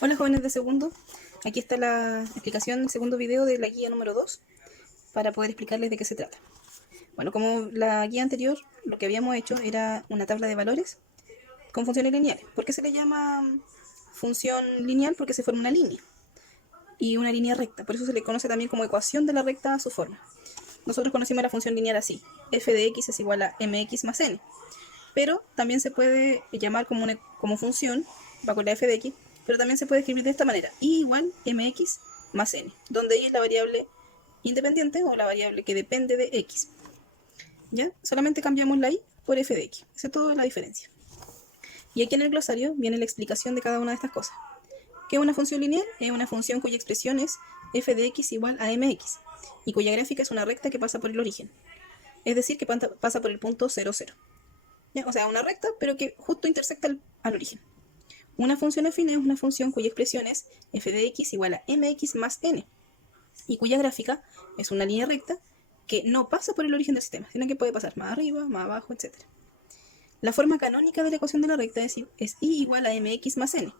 Hola jóvenes de segundo, aquí está la explicación del segundo video de la guía número 2 para poder explicarles de qué se trata. Bueno, como la guía anterior, lo que habíamos hecho era una tabla de valores con funciones lineales. ¿Por qué se le llama función lineal? Porque se forma una línea y una línea recta, por eso se le conoce también como ecuación de la recta a su forma. Nosotros conocimos la función lineal así: f de x es igual a mx más n, pero también se puede llamar como función bajo la f de x, pero también se puede escribir de esta manera: y igual mx más n, donde y es la variable independiente o la variable que depende de x. ¿Ya? Solamente cambiamos la y por f de x. Esa es toda la diferencia. Y aquí en el glosario viene la explicación de cada una de estas cosas. ¿Qué es una función lineal? Es una función cuya expresión es f de x igual a mx y cuya gráfica es una recta que pasa por el origen. Es decir, que pasa por el punto 0, 0. ¿Ya? O sea, una recta, pero que justo intersecta al origen. Una función afín es una función cuya expresión es f de x igual a mx más n y cuya gráfica es una línea recta que no pasa por el origen del sistema, sino que puede pasar más arriba, más abajo, etc. La forma canónica de la ecuación de la recta es y igual a mx más n.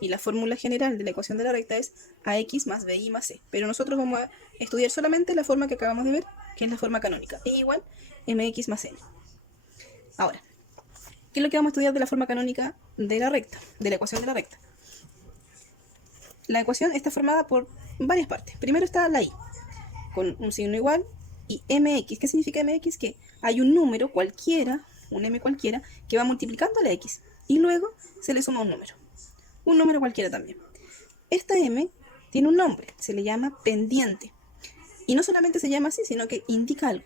Y la fórmula general de la ecuación de la recta es ax más bi más c. Pero nosotros vamos a estudiar solamente la forma que acabamos de ver, que es la forma canónica, y igual mx más n. Ahora, ¿qué es lo que vamos a estudiar de la forma canónica de la recta, de la ecuación de la recta? La ecuación está formada por varias partes. Primero está la y, con un signo igual, y mx. ¿Qué significa mx? Que hay un número cualquiera, un m cualquiera, que va multiplicando a la x, y luego se le suma un número cualquiera también. Esta m tiene un nombre, se le llama pendiente. Y no solamente se llama así, sino que indica algo.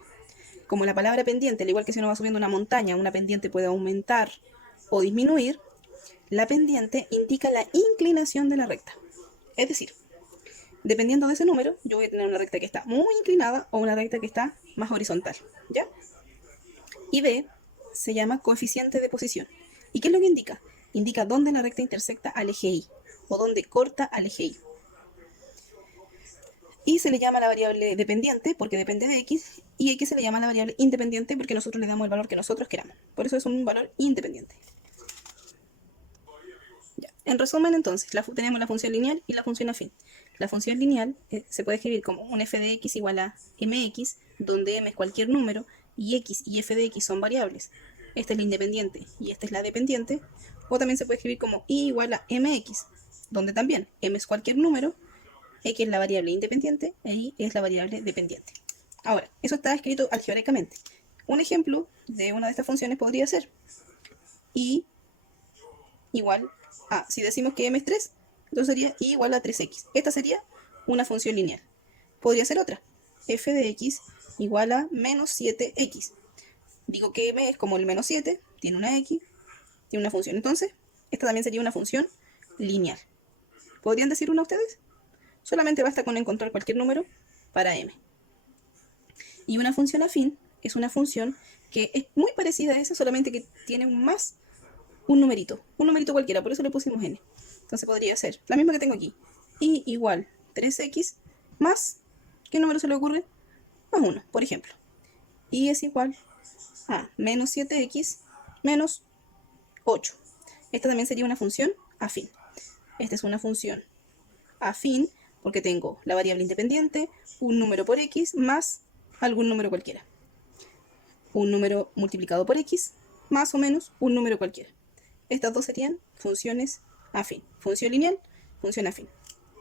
Como la palabra pendiente, al igual que si uno va subiendo una montaña, una pendiente puede aumentar o disminuir, la pendiente indica la inclinación de la recta. Es decir, dependiendo de ese número, yo voy a tener una recta que está muy inclinada o una recta que está más horizontal, ¿ya? Y B se llama coeficiente de posición. ¿Y qué es lo que indica? Indica dónde la recta intersecta al eje Y o dónde corta al eje Y. Y se le llama la variable dependiente porque depende de x, y x se le llama la variable independiente porque nosotros le damos el valor que nosotros queramos. Por eso es un valor independiente. Ya. En resumen, entonces, tenemos la función lineal y la función afín. La función lineal se puede escribir como un f de x igual a mx, donde m es cualquier número y x y f de x son variables. Esta es la independiente y esta es la dependiente. O también se puede escribir como y igual a mx, donde también m es cualquier número, x es la variable independiente e y es la variable dependiente. Ahora, eso está escrito algebraicamente. Un ejemplo de una de estas funciones podría ser y igual a, si decimos que m es 3, entonces sería y igual a 3x. Esta sería una función lineal. Podría ser otra, f de x igual a menos 7x. Digo que m es como el menos 7, tiene una x, tiene una función. Entonces, esta también sería una función lineal. ¿Podrían decir una ustedes? Solamente basta con encontrar cualquier número para m. Y una función afín es una función que es muy parecida a esa, solamente que tiene un numerito cualquiera, por eso le pusimos n. Entonces podría ser la misma que tengo aquí, y igual 3x más, ¿qué número se le ocurre? Más 1, por ejemplo. Y es igual a menos 7x menos 8. Esta también sería una función afín. Esta es una función afín porque tengo la variable independiente, un número por x más algún número cualquiera. Un número multiplicado por x más o menos un número cualquiera. Estas dos serían funciones afín. Función lineal, función afín.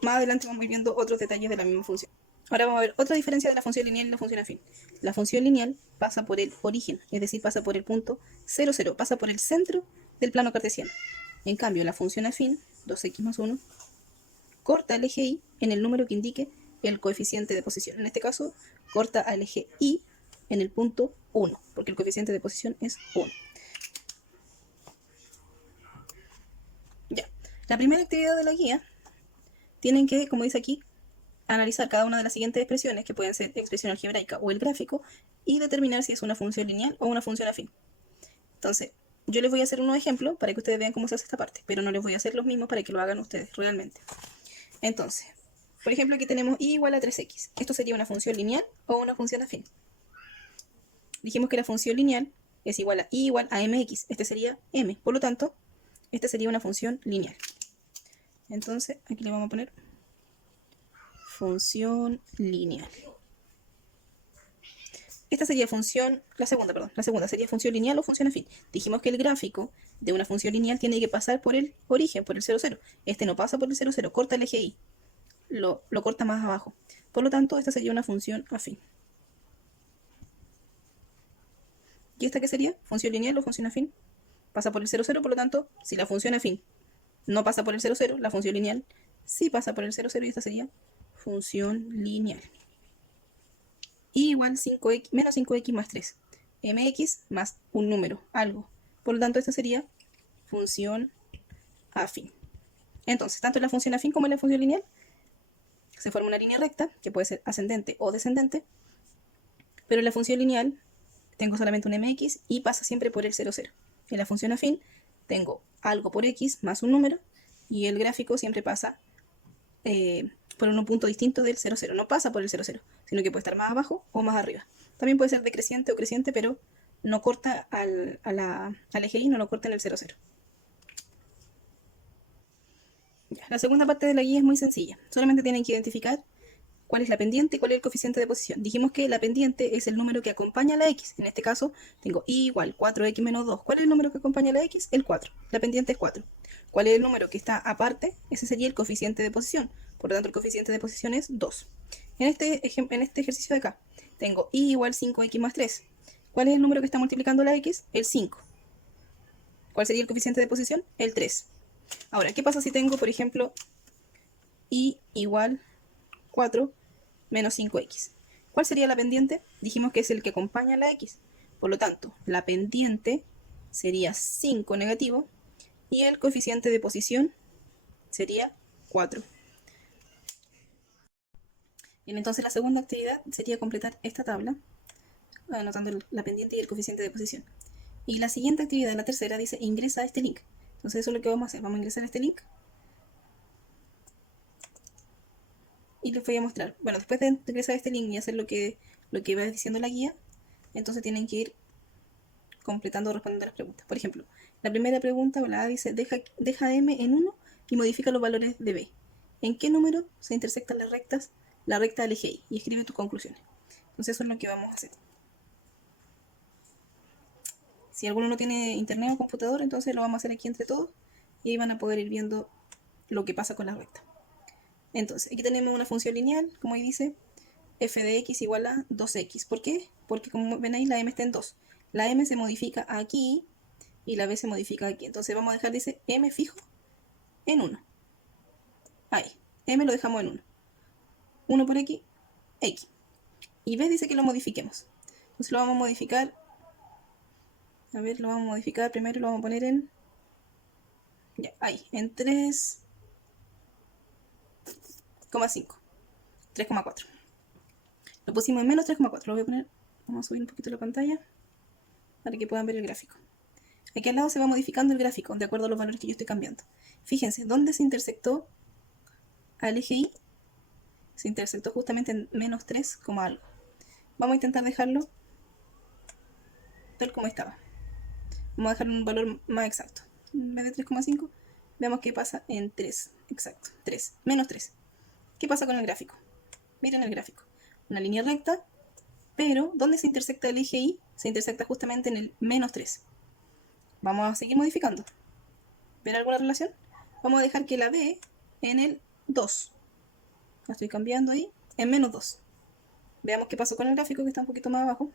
Más adelante vamos a ir viendo otros detalles de la misma función. Ahora vamos a ver otra diferencia de la función lineal y la función afín. La función lineal pasa por el origen, es decir, pasa por el punto 0, 0, pasa por el centro del plano cartesiano. En cambio, la función afín, 2x más 1, corta el eje Y en el número que indique el coeficiente de posición. En este caso, corta al eje Y en el punto 1, porque el coeficiente de posición es 1. Ya. La primera actividad de la guía tienen que, como dice aquí, analizar cada una de las siguientes expresiones, que pueden ser expresión algebraica o el gráfico, y determinar si es una función lineal o una función afín. Entonces, yo les voy a hacer unos ejemplos para que ustedes vean cómo se hace esta parte, pero no les voy a hacer los mismos para que lo hagan ustedes realmente. Entonces, por ejemplo, aquí tenemos y igual a 3x. ¿Esto sería una función lineal o una función afín? Dijimos que la función lineal es igual a y igual a mx. Este sería m. Por lo tanto, esta sería una función lineal. Entonces aquí le vamos a poner función lineal. Esta sería función, la segunda sería función lineal o función afín. Dijimos que el gráfico de una función lineal tiene que pasar por el origen, por el 0, 0. Este no pasa por el 0, 0, corta el eje Y, lo corta más abajo. Por lo tanto, esta sería una función afín. ¿Y esta qué sería? ¿Función lineal o función afín? Pasa por el 0, 0, por lo tanto, si la función afín no pasa por el 0, 0, la función lineal sí pasa por el 0, 0 y esta sería función lineal. Y igual 5x, menos 5x más 3. Mx más un número, algo. Por lo tanto, esta sería función afín. Entonces, tanto en la función afín como en la función lineal, se forma una línea recta, que puede ser ascendente o descendente, pero en la función lineal tengo solamente un mx y pasa siempre por el 0, 0. En la función afín tengo algo por x más un número y el gráfico siempre pasa por un punto distinto del 0, 0. No pasa por el 0, 0, sino que puede estar más abajo o más arriba. También puede ser decreciente o creciente, pero no corta al eje Y, no lo corta en el 0, 0. Ya, la segunda parte de la guía es muy sencilla. Solamente tienen que identificar cuál es la pendiente y cuál es el coeficiente de posición. Dijimos que la pendiente es el número que acompaña a la x. En este caso tengo y igual 4x menos 2. ¿Cuál es el número que acompaña a la x? El 4. La pendiente es 4. ¿Cuál es el número que está aparte? Ese sería el coeficiente de posición. Por lo tanto, el coeficiente de posición es 2. En este ejercicio de acá tengo y igual 5x más 3. ¿Cuál es el número que está multiplicando la x? El 5. ¿Cuál sería el coeficiente de posición? El 3. Ahora, ¿qué pasa si tengo, por ejemplo, y igual 4 menos 5x? ¿Cuál sería la pendiente? Dijimos que es el que acompaña a la x. Por lo tanto, la pendiente sería 5 negativo y el coeficiente de posición sería 4. Bien, entonces la segunda actividad sería completar esta tabla, anotando la pendiente y el coeficiente de posición. Y la siguiente actividad, la tercera, dice ingresa a este link. Entonces eso es lo que vamos a hacer. Vamos a ingresar a este link y les voy a mostrar. Bueno, después de ingresar a este link y hacer lo que va diciendo la guía, entonces tienen que ir completando o respondiendo las preguntas. Por ejemplo, la primera pregunta, la A dice, deja M en 1 y modifica los valores de B. ¿En qué número se intersectan las rectas, la recta del eje Y? Y escribe tus conclusiones. Entonces eso es lo que vamos a hacer. Si alguno no tiene internet o computador, entonces lo vamos a hacer aquí entre todos y ahí van a poder ir viendo lo que pasa con la recta. Entonces, aquí tenemos una función lineal, como ahí dice, f de x igual a 2x. ¿Por qué? Porque como ven ahí, la m está en 2. La m se modifica aquí y la b se modifica aquí. Entonces vamos a dejar, dice, m fijo en 1. Ahí, m lo dejamos en 1. 1 por x, x. Y b dice que lo modifiquemos. Entonces lo vamos a modificar. A ver, lo vamos a modificar primero, lo vamos a poner en... Ya, ahí, en 3,5. 3,4. Lo pusimos en menos 3,4. Lo voy a poner, vamos a subir un poquito la pantalla para que puedan ver el gráfico. Aquí al lado se va modificando el gráfico de acuerdo a los valores que yo estoy cambiando. Fíjense, ¿dónde se intersectó al eje Y? Se intersectó justamente en menos 3, algo. Vamos a intentar dejarlo tal como estaba. Vamos a dejar un valor más exacto. En vez de 3,5, veamos qué pasa en 3. Exacto, 3. Menos 3. ¿Qué pasa con el gráfico? Miren el gráfico. Una línea recta, pero ¿dónde se intersecta el eje Y? Se intersecta justamente en el menos 3. Vamos a seguir modificando. ¿Ver alguna relación? Vamos a dejar que la B en el 2. La estoy cambiando ahí. En menos 2. Veamos qué pasó con el gráfico que está un poquito más abajo.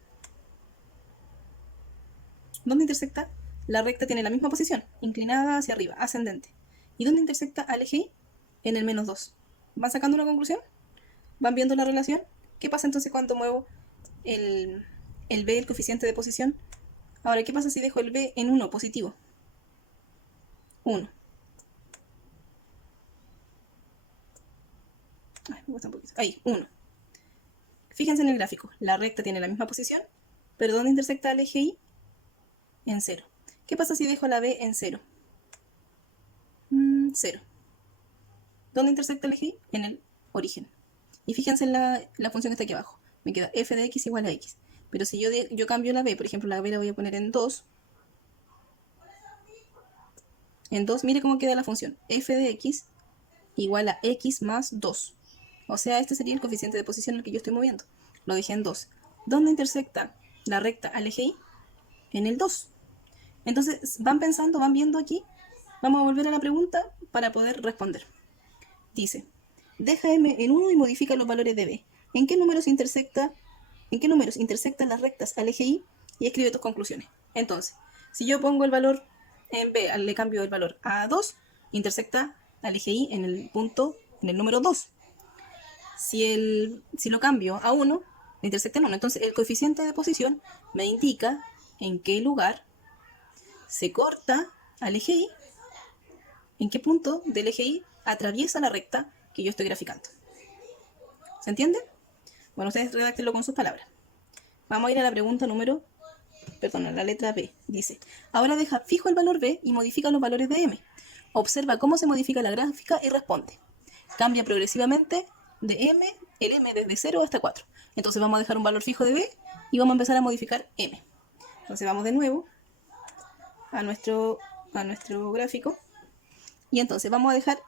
¿Dónde intersecta? La recta tiene la misma posición, inclinada hacia arriba, ascendente. ¿Y dónde intersecta al eje Y? En el menos 2. ¿Van sacando una conclusión? ¿Van viendo la relación? ¿Qué pasa entonces cuando muevo el B, el coeficiente de posición? Ahora, ¿qué pasa si dejo el B en 1, positivo? 1. Ay, me gusta un poquito. Ahí, 1. Fíjense en el gráfico. La recta tiene la misma posición, pero ¿dónde intersecta el eje Y? En 0. ¿Qué pasa si dejo la B en 0? 0. ¿Dónde intersecta el eje Y? En el origen. Y fíjense en la función que está aquí abajo. Me queda f de x igual a x. Pero si yo cambio la b, por ejemplo, la b la voy a poner en 2. En 2, mire cómo queda la función. F de x igual a x más 2. O sea, este sería el coeficiente de posición al que yo estoy moviendo. Lo dejé en 2. ¿Dónde intersecta la recta al eje y? En el 2. Entonces, van pensando, van viendo aquí. Vamos a volver a la pregunta para poder responder. Dice, deja m en 1 y modifica los valores de b. ¿En qué números intersectan las rectas al eje y? Y escribe tus conclusiones. Entonces, si yo pongo el valor en b, le cambio el valor a 2, intersecta al eje y en el punto, en el número 2. Si lo cambio a 1, intersecta en 1. Entonces, el coeficiente de posición me indica en qué lugar se corta al eje y, en qué punto del eje y atraviesa la recta que yo estoy graficando. ¿Se entiende? Bueno, ustedes redáctenlo con sus palabras. Vamos a ir a la pregunta a la letra B. Dice, ahora deja fijo el valor B y modifica los valores de M. Observa cómo se modifica la gráfica y responde. Cambia progresivamente de M, el M desde 0 hasta 4. Entonces vamos a dejar un valor fijo de B y vamos a empezar a modificar M. Entonces vamos de nuevo a nuestro gráfico. Y entonces vamos a dejar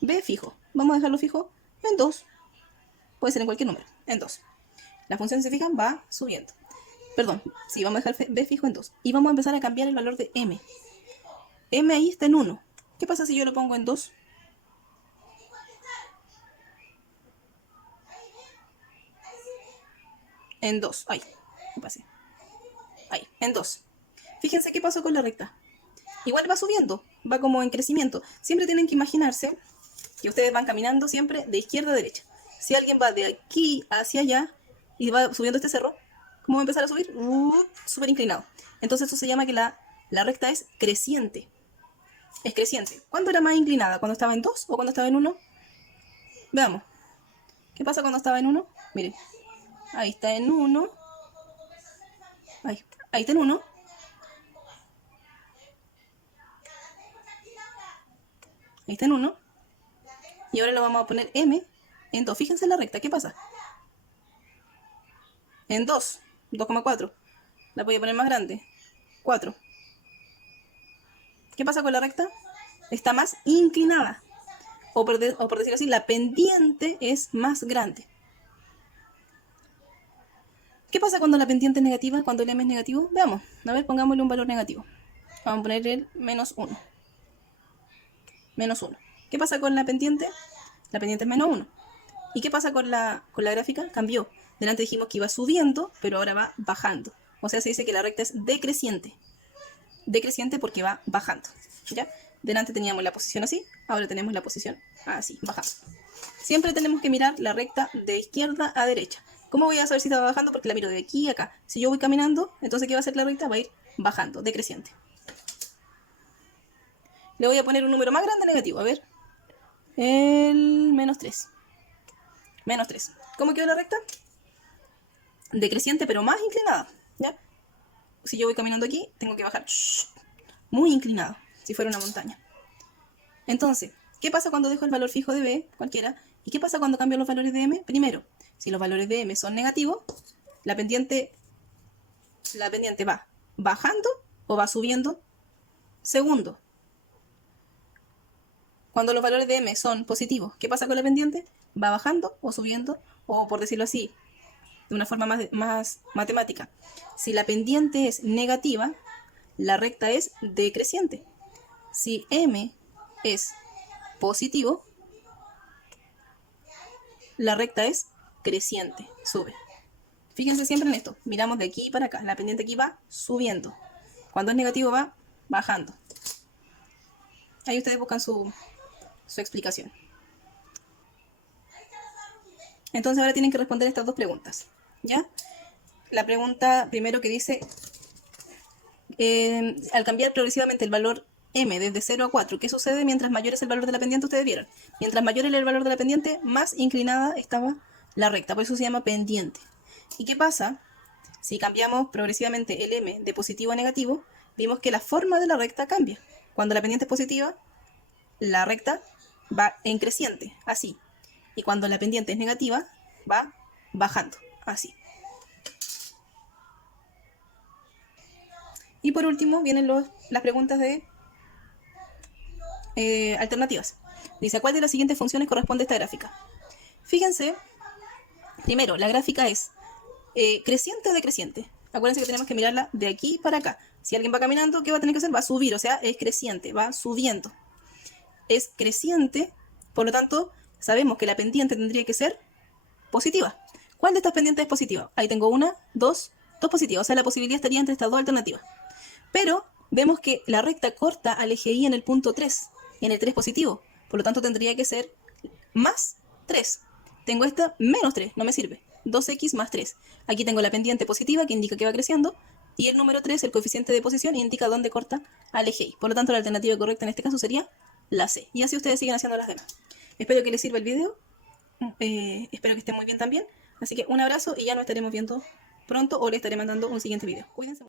B fijo. Vamos a dejarlo fijo en 2. Puede ser en cualquier número, en 2. La función, si se fijan, va subiendo. Perdón, sí, vamos a dejar B fijo en 2. Y vamos a empezar a cambiar el valor de M. M ahí está en 1. ¿Qué pasa si yo lo pongo en 2? En 2. Ay, ¿qué pasé? Ahí, en 2. Fíjense qué pasó con la recta. Igual va subiendo, va como en crecimiento. Siempre tienen que imaginarse que ustedes van caminando siempre de izquierda a derecha. Si alguien va de aquí hacia allá y va subiendo este cerro, ¿cómo va a empezar a subir? Súper inclinado. Entonces eso se llama que la recta es creciente. Es creciente. ¿Cuándo era más inclinada? ¿Cuando estaba en 2 o cuando estaba en 1? Veamos. ¿Qué pasa cuando estaba en 1? Miren. Ahí está en 1. Ahí está en 1. Ahí está en 1. Y ahora lo vamos a poner M en 2. Fíjense en la recta. ¿Qué pasa? En 2. 2,4. La voy a poner más grande. 4. ¿Qué pasa con la recta? Está más inclinada. O por decirlo así, la pendiente es más grande. ¿Qué pasa cuando la pendiente es negativa? Cuando el M es negativo. Veamos. A ver, pongámosle un valor negativo. Vamos a poner el menos 1. Menos 1. ¿Qué pasa con la pendiente? La pendiente es menos 1. ¿Y qué pasa con la gráfica? Cambió. Delante dijimos que iba subiendo, pero ahora va bajando. O sea, se dice que la recta es decreciente. Decreciente porque va bajando. ¿Ya? Delante teníamos la posición así, ahora tenemos la posición así, bajando. Siempre tenemos que mirar la recta de izquierda a derecha. ¿Cómo voy a saber si está bajando? Porque la miro de aquí a acá. Si yo voy caminando, entonces ¿qué va a hacer la recta? Va a ir bajando, decreciente. Le voy a poner un número más grande negativo, a ver. El menos 3. Menos 3. ¿Cómo quedó la recta? Decreciente, pero más inclinada. ¿Ya? Si yo voy caminando aquí, tengo que bajar muy inclinado, si fuera una montaña. Entonces, ¿qué pasa cuando dejo el valor fijo de B, cualquiera? ¿Y qué pasa cuando cambio los valores de M? Primero, si los valores de M son negativos, la pendiente va bajando o va subiendo. Segundo, cuando los valores de M son positivos, ¿qué pasa con la pendiente? Va bajando o subiendo, o por decirlo así, de una forma más matemática. Si la pendiente es negativa, la recta es decreciente. Si M es positivo, la recta es creciente, sube. Fíjense siempre en esto, miramos de aquí para acá, la pendiente aquí va subiendo. Cuando es negativo va bajando. Ahí ustedes buscan su explicación. Entonces ahora tienen que responder estas dos preguntas, ¿ya? La pregunta primero que dice, al cambiar progresivamente el valor M desde 0 a 4, ¿qué sucede mientras mayor es el valor de la pendiente? Ustedes vieron. Mientras mayor era el valor de la pendiente, más inclinada estaba la recta, por eso se llama pendiente. ¿Y qué pasa? Si cambiamos progresivamente el M de positivo a negativo, vimos que la forma de la recta cambia. Cuando la pendiente es positiva, la recta va en creciente, así. Y cuando la pendiente es negativa, va bajando, así. Y por último vienen las preguntas de alternativas. Dice, ¿a cuál de las siguientes funciones corresponde esta gráfica? Fíjense, primero, la gráfica es creciente o decreciente. Acuérdense que tenemos que mirarla de aquí para acá. Si alguien va caminando, ¿qué va a tener que hacer? Va a subir, o sea, es creciente, va subiendo. Es creciente, por lo tanto, sabemos que la pendiente tendría que ser positiva. ¿Cuál de estas pendientes es positiva? Ahí tengo una, dos positivas. O sea, la posibilidad estaría entre estas dos alternativas. Pero vemos que la recta corta al eje Y en el punto 3, en el 3 positivo. Por lo tanto, tendría que ser más 3. Tengo esta menos 3, no me sirve. 2x más 3. Aquí tengo la pendiente positiva que indica que va creciendo. Y el número 3, el coeficiente de posición, indica dónde corta al eje Y. Por lo tanto, la alternativa correcta en este caso sería la C. Y así ustedes siguen haciendo las demás. Espero que les sirva el video. Espero que estén muy bien también. Así que un abrazo y ya nos estaremos viendo pronto o les estaré mandando un siguiente video. Cuídense mucho.